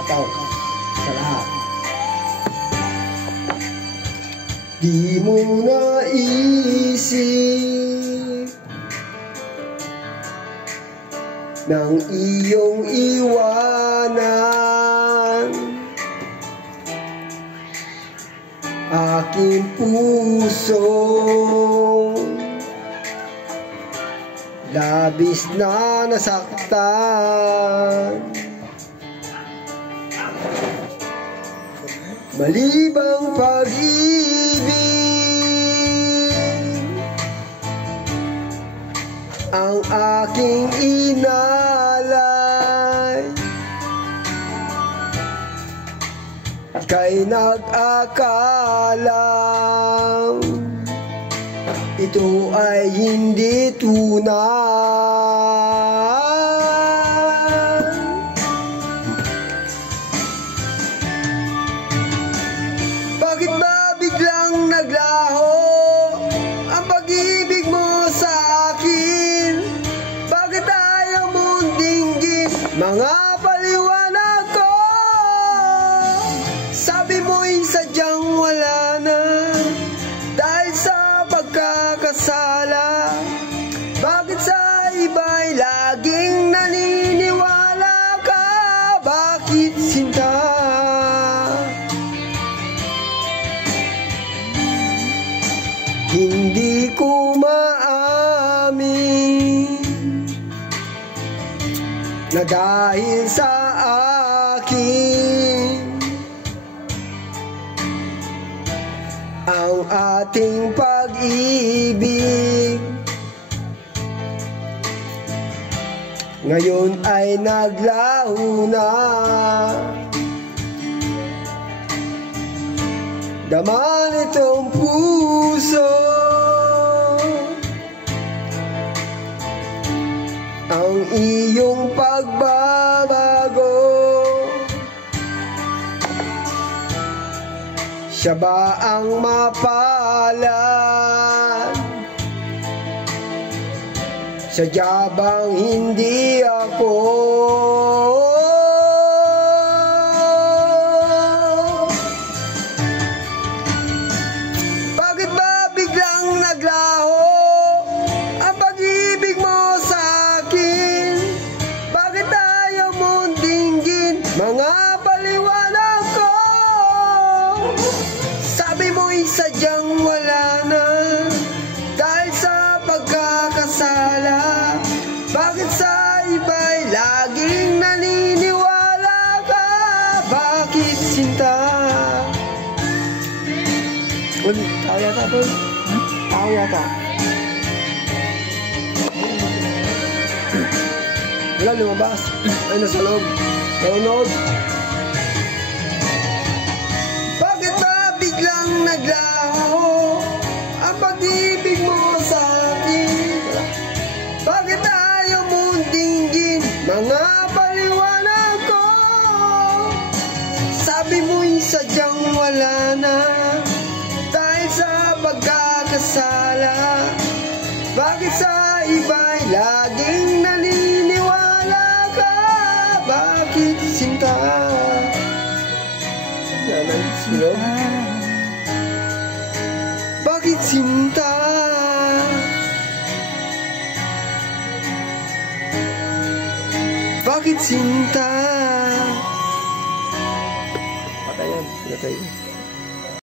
shoutout sa lahat. Di mo naisip nang iyong iwanan aking puso, labis na nasaktan. Malibang pag-ibig ang aking inalay, kay nag-akalang ito ay hindi tunay. Bakit ba biglang naglaho ang pag-ibig mo sa akin? Bakit ayaw mong dinggin mga paliwanag ko? Sabi mo'y sadyang wala na dahil sa pagkakasala. Bakit sa iba'y laging naniniwala ka? Bakit sinta? Hindi ko maamin na dahil sa akin ang ating pag-ibig ngayon ay naglaho na. Daman itong puso ang iyong pagbabago. Siya ba ang mapalad? Sadya bang hindi ako? Bakit ba biglang naglaho ang pag-ibig mo sa akin? Bakit ayaw mong dinggin mga paliwanag ko? Sabi mo'y sadyang wala na dahil sa pagkakasala. Bakit sa iba'y laging naniniwala ka? Bakit sinta? Tao yata to. Tao yata. Wala, lumabas. Ay, nasa loob. Nanonood. Bakit ba biglang naglaho ang pag-ibig mo sa akin? Bakit ayaw mong dinggin mga paliwanag ko? Sabi mo'y sadyang wala na dahil sa pagkakasala. Bakit sa iba'y laging naniniwala ka? Bakit sinta? Bakit sinta? Bakit sinta? Patayan, pinatay.